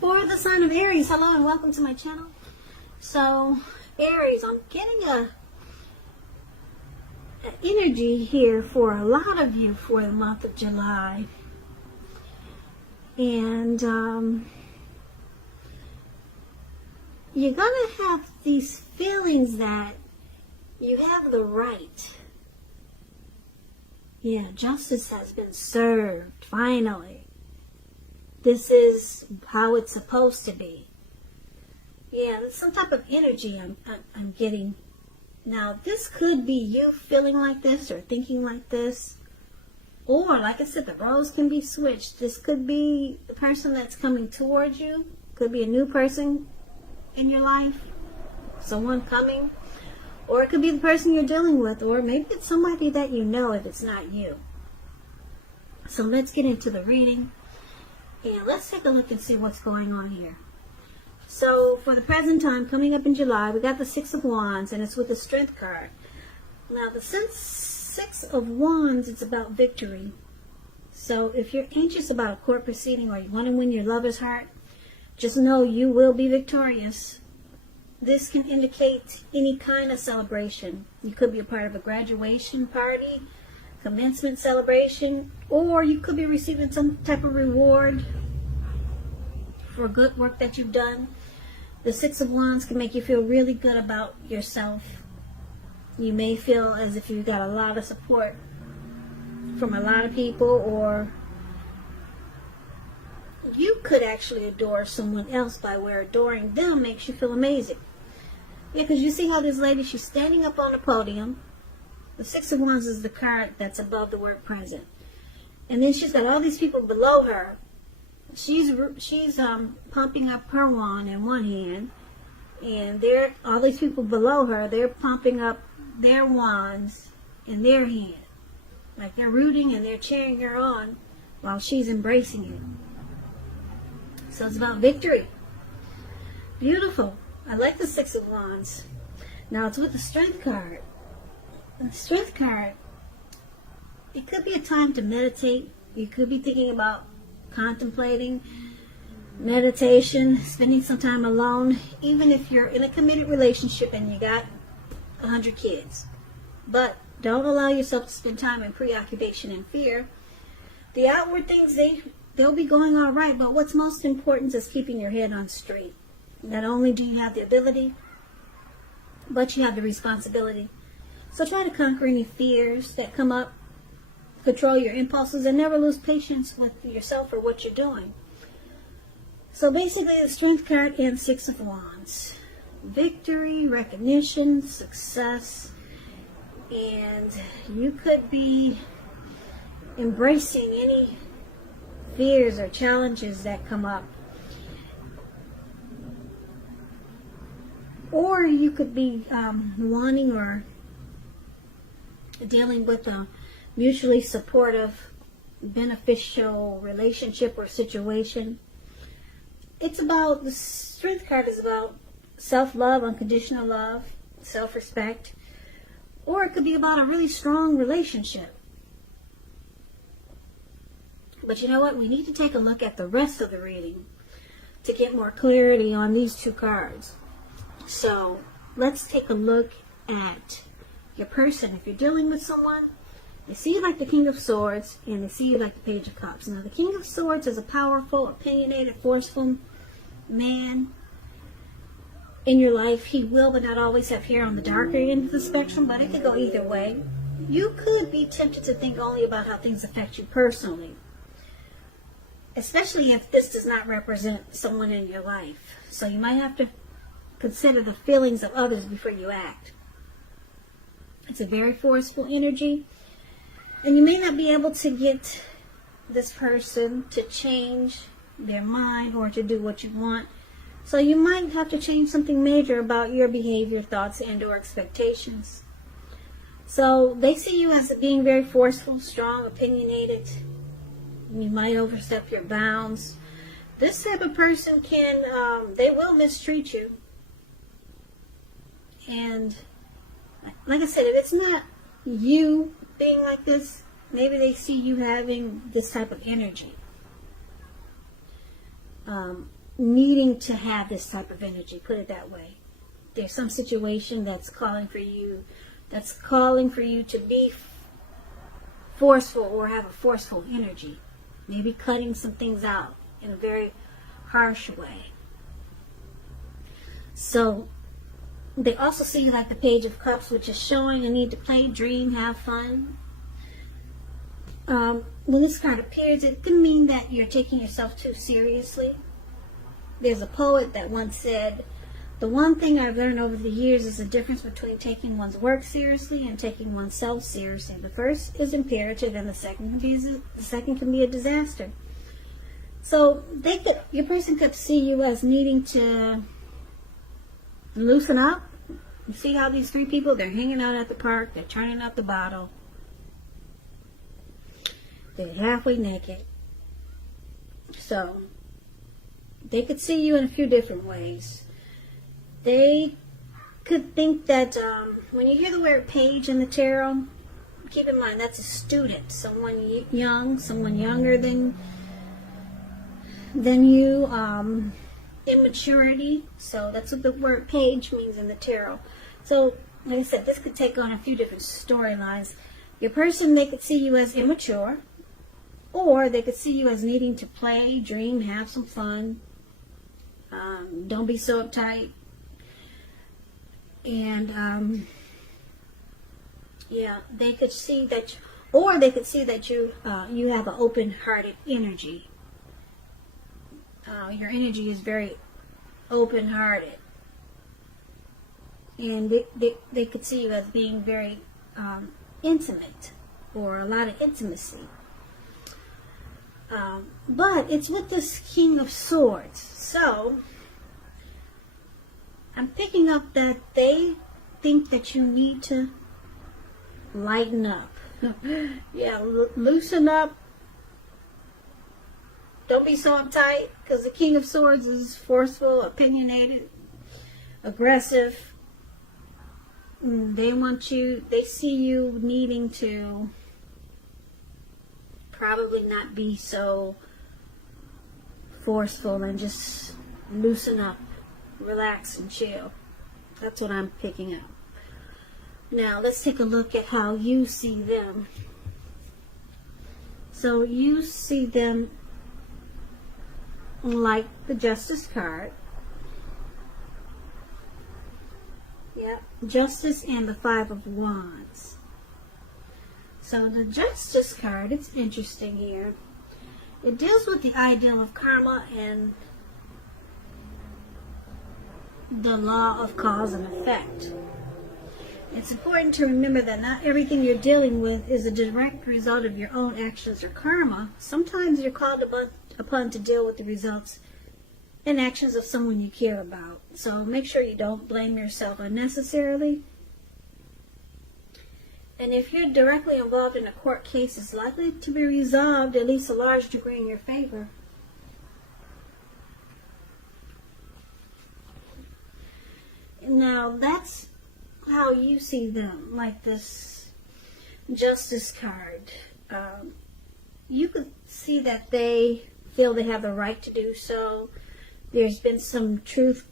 For the sign of Aries, hello and welcome to my channel. So, Aries, I'm getting a energy here for a lot of you for the month of July. And you're going to have these feelings that you have the right. Yeah, justice has been served, finally. This is how it's supposed to be. Yeah, there's some type of energy I'm getting. Now, this could be you feeling like this or thinking like this. Or, like I said, the roles can be switched. This could be the person that's coming towards you. Could be a new person in your life. Someone coming. Or it could be the person you're dealing with. Or maybe it's somebody that you know if it's not you. So let's get into the reading. And let's take a look and see what's going on here. So, for the present time, coming up in July, we got the Six of Wands, and it's with the Strength card. Now, the Six of Wands, it's about victory. So, if you're anxious about a court proceeding or you want to win your lover's heart, just know you will be victorious. This can indicate any kind of celebration. You could be a part of a graduation party, commencement celebration, or you could be receiving some type of reward for good work that you've done. The Six of Wands can make you feel really good about yourself. You may feel as if you've got a lot of support from a lot of people, or you could actually adore someone else by where adoring them makes you feel amazing. Yeah, because you see how this lady, she's standing up on the podium. The Six of Wands is the card that's above the word present. And then she's got all these people below her. She's pumping up her wand in one hand. And all these people below her, they're pumping up their wands in their hand. Like they're rooting and they're cheering her on while she's embracing it. So it's about victory. Beautiful. I like the Six of Wands. Now it's with the Strength card. The Strength card, it could be a time to meditate. You could be thinking about contemplating, meditation, spending some time alone, even if you're in a committed relationship and you got 100 kids. But don't allow yourself to spend time in preoccupation and fear. The outward things, they'll be going all right, but what's most important is keeping your head on straight. Not only do you have the ability, but you have the responsibility. So try to conquer any fears that come up, control your impulses, and never lose patience with yourself or what you're doing. So basically, the Strength card and Six of Wands. Victory, recognition, success, and you could be embracing any fears or challenges that come up. Or you could be wanting or dealing with a mutually supportive, beneficial relationship or situation. It's about, the Strength card is about self-love, unconditional love, self-respect, or it could be about a really strong relationship. But you know what? We need to take a look at the rest of the reading to get more clarity on these two cards. So let's take a look at your person. If you're dealing with someone, they see you like the King of Swords, and they see you like the Page of Cups. Now, the King of Swords is a powerful, opinionated, forceful man in your life. He will, but not always, have hair on the darker end of the spectrum, but it could go either way. You could be tempted to think only about how things affect you personally, especially if this does not represent someone in your life. So you might have to consider the feelings of others before you act. It's a very forceful energy. And you may not be able to get this person to change their mind or to do what you want. So you might have to change something major about your behavior, thoughts, and or expectations. So they see you as being very forceful, strong, opinionated. You might overstep your bounds. This type of person they will mistreat you. And like I said, if it's not you being like this, maybe they see you having this type of energy. needing to have this type of energy, put it that way. There's some situation that's calling for you to be forceful or have a forceful energy. Maybe cutting some things out in a very harsh way. So they also see you like the Page of Cups, which is showing a need to play, dream, have fun. When this card appears, it can mean that you're taking yourself too seriously. There's a poet that once said, "The one thing I've learned over the years is the difference between taking one's work seriously and taking oneself seriously. The first is imperative, and the second can be a disaster." So your person could see you as needing to loosen up. You see how these three people, they're hanging out at the park, they're turning up the bottle, they're halfway naked. So they could see you in a few different ways. They could think that when you hear the word page in the tarot, keep in mind that's a student, someone young, someone younger than you, immaturity. So that's what the word page means in the tarot. So like I said, this could take on a few different storylines. Your person, they could see you as immature, or they could see you as needing to play, dream, have some fun. Don't be so uptight. And they could see that, or they could see that you have an open-hearted energy. Your energy is very open-hearted, and they could see you as being very intimate, or a lot of intimacy. But it's with this King of Swords. So I'm picking up that they think that you need to lighten up. Yeah, loosen up. Don't be so uptight, because the King of Swords is forceful, opinionated, aggressive. They see you needing to probably not be so forceful, and just loosen up, relax and chill. That's what I'm picking up. Now let's take a look at how you see them. So you see them like the Justice card. Yep, Justice and the Five of Wands. So the Justice card, it's interesting here. It deals with the ideal of karma and the law of cause and effect. It's important to remember that not everything you're dealing with is a direct result of your own actions or karma. Sometimes you're called upon to deal with the results and actions of someone you care about. So make sure you don't blame yourself unnecessarily. And if you're directly involved in a court case, it's likely to be resolved at least a large degree in your favor. Now that's how you see them, like this Justice card. You could see that they feel they have the right to do so. There's been some truth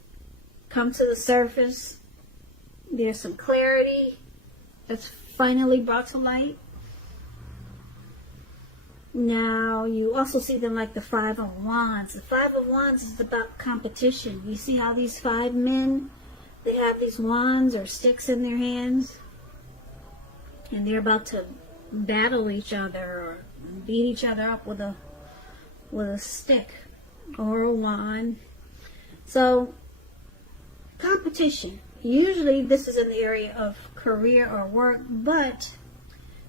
come to the surface. There's some clarity that's finally brought to light. Now you also see them like the Five of Wands. The Five of Wands is about competition. You see how these five men, they have these wands or sticks in their hands, and they're about to battle each other or beat each other up with a stick or a wand. So competition. Usually this is in the area of career or work, but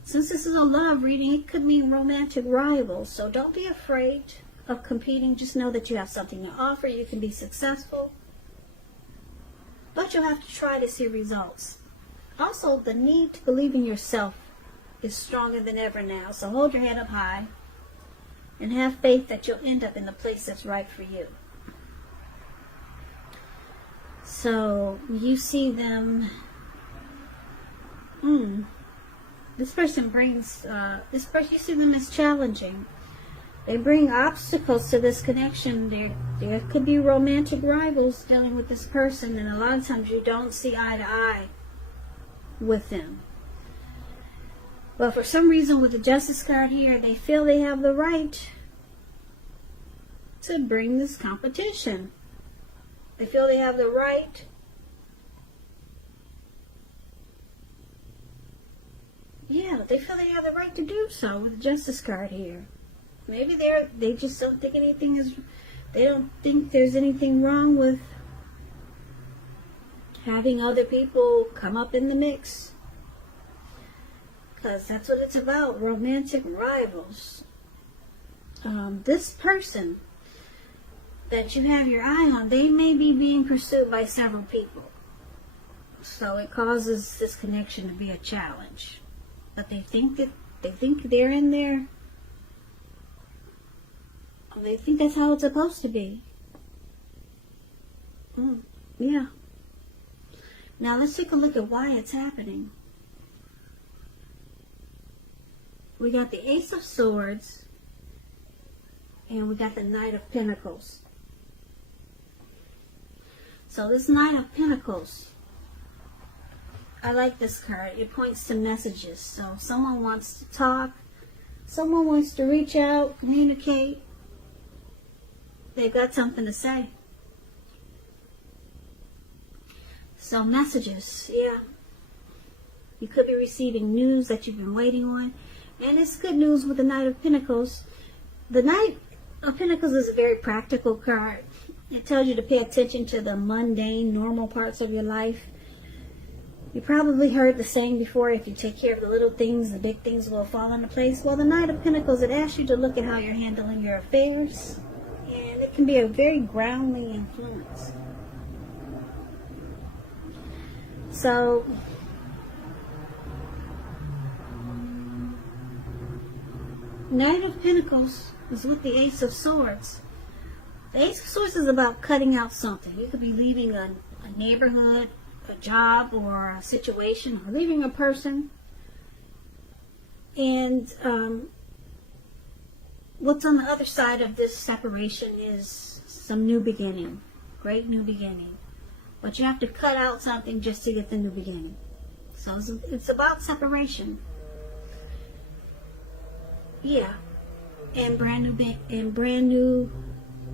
since this is a love reading, it could mean romantic rivals. So don't be afraid of competing. Just know that you have something to offer. You can be successful, but you'll have to try to see results. Also, the need to believe in yourself is stronger than ever now. So hold your head up high and have faith that you'll end up in the place that's right for you. So you see them, this person brings, you see them as challenging. They bring obstacles to this connection. There could be romantic rivals dealing with this person, and a lot of times you don't see eye to eye with them. But for some reason with the Justice card here, they feel they have the right to bring this competition. They feel they have the right they feel they have the right to do so with the Justice card here. Maybe they just don't think they don't think there's anything wrong with having other people come up in the mix. Because that's what it's about, romantic rivals. This person that you have your eye on, they may be being pursued by several people. So it causes this connection to be a challenge. But they think they're in there. They think that's how it's supposed to be. Yeah. Now let's take a look at why it's happening. We got the Ace of Swords and we got the Knight of Pentacles. So this Knight of Pentacles, I like this card. It points to messages. So someone wants to talk, someone wants to reach out, communicate. They've got something to say. So messages, yeah. You could be receiving news that you've been waiting on. And it's good news with the Knight of Pentacles. The Knight of Pentacles is a very practical card. It tells you to pay attention to the mundane, normal parts of your life. You probably heard the saying before, if you take care of the little things, the big things will fall into place. Well, the Knight of Pentacles, it asks you to look at how you're handling your affairs. And it can be a very groundly influence. So, Knight of Pentacles is with the Ace of Swords. The Ace of Swords is about cutting out something. You could be leaving a neighborhood, a job, or a situation, or leaving a person. And what's on the other side of this separation is some new beginning. Great new beginning. But you have to cut out something just to get the new beginning. So it's about separation. Yeah. And brand new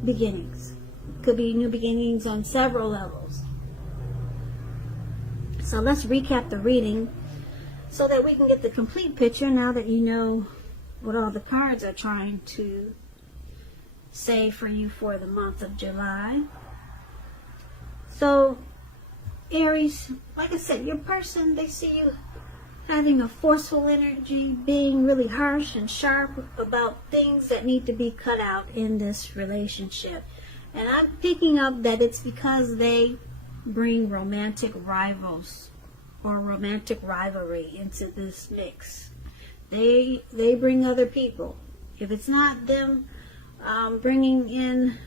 beginnings. Could be new beginnings on several levels. So let's recap the reading so that we can get the complete picture now that you know what all the cards are trying to say for you for the month of July. So, Aries, like I said, your person, they see you having a forceful energy, being really harsh and sharp about things that need to be cut out in this relationship. And I'm picking up that it's because they bring romantic rivals or romantic rivalry into this mix. They bring other people. If it's not them bringing in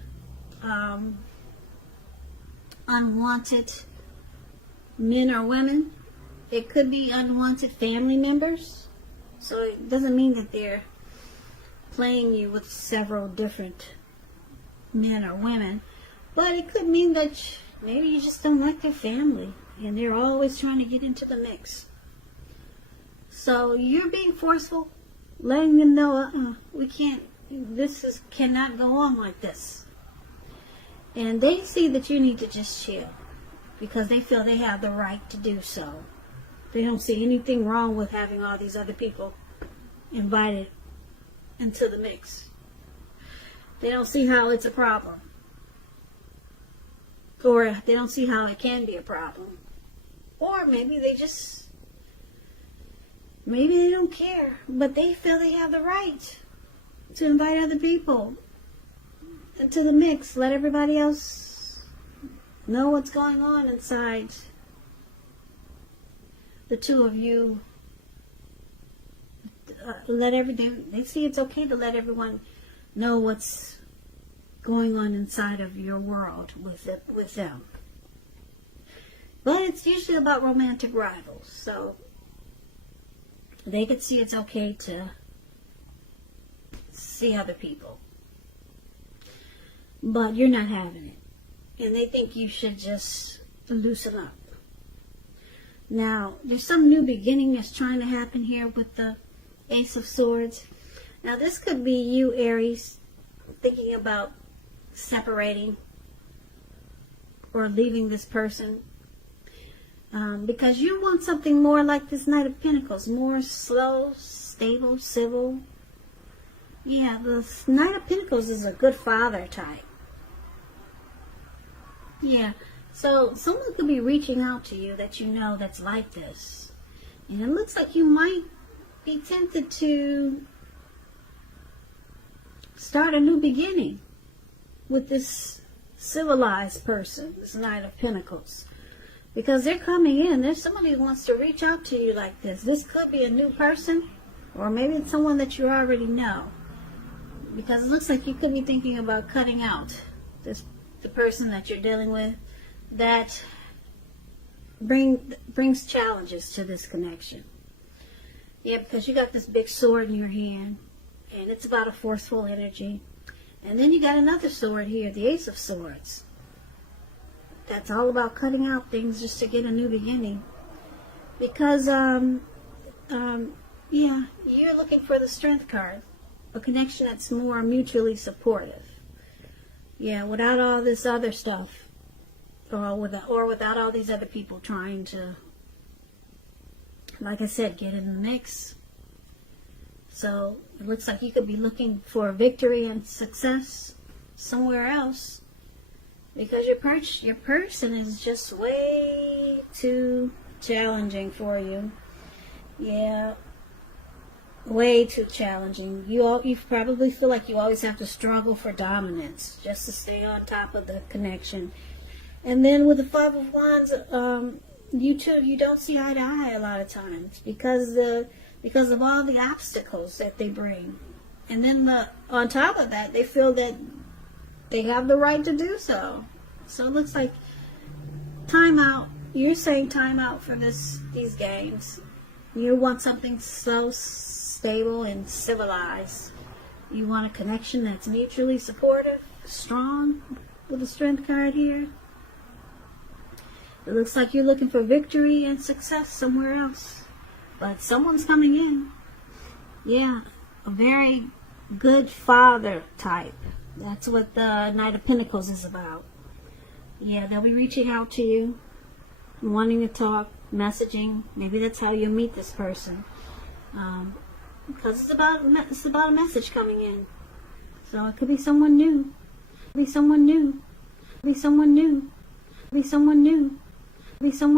unwanted men or women, it could be unwanted family members. So it doesn't mean that they're playing you with several different men or women, but it could mean that maybe you just don't like their family and they're always trying to get into the mix. So you're being forceful, letting them know we can't, cannot go on like this. And they see that you need to just chill because they feel they have the right to do so. They don't see anything wrong with having all these other people invited into the mix. They don't see how it's a problem. Or they don't see how it can be a problem. Or maybe they don't care, but they feel they have the right to invite other people into the mix. Let everybody else know what's going on inside the two of you. They see it's okay to let everyone know what's going on inside of your world with them. But it's usually about romantic rivals, so they could see it's okay to see other people. But you're not having it. And they think you should just loosen up. Now, there's some new beginning that's trying to happen here with the Ace of Swords. Now, this could be you, Aries, thinking about separating or leaving this person. Because you want something more like this Knight of Pentacles. More slow, stable, civil. Yeah, the Knight of Pentacles is a good father type. Yeah, so someone could be reaching out to you that you know that's like this. And it looks like you might be tempted to start a new beginning with this civilized person, this Knight of Pentacles. Because they're coming in. There's somebody who wants to reach out to you like this. This could be a new person, or maybe it's someone that you already know. Because it looks like you could be thinking about cutting out the person that you're dealing with that brings challenges to this connection. Yeah, because you got this big sword in your hand, and it's about a forceful energy. And then you got another sword here, the Ace of Swords. That's all about cutting out things just to get a new beginning. Because, yeah, you're looking for the Strength card. A connection that's more mutually supportive. Yeah, without all this other stuff. Or without all these other people trying to, like I said, get in the mix. So, it looks like you could be looking for victory and success somewhere else. Because your person is just way too challenging for you. Yeah. Way too challenging. You probably feel like you always have to struggle for dominance just to stay on top of the connection. And then with the Five of Wands, you don't see eye to eye a lot of times because of all the obstacles that they bring. And then on top of that, they feel that they have the right to do so. So it looks like time out. You're saying time out for these games. You want something so stable and civilized. You want a connection that's mutually supportive, strong, with the Strength card here. It looks like you're looking for victory and success somewhere else. But someone's coming in. Yeah, a very good father type. That's what the Knight of Pentacles is about. Yeah, they'll be reaching out to you, wanting to talk, messaging. Maybe that's how you meet this person. Because it's about a message coming in. So it could be someone new. Be someone new. Be someone new. Be someone new. Be someone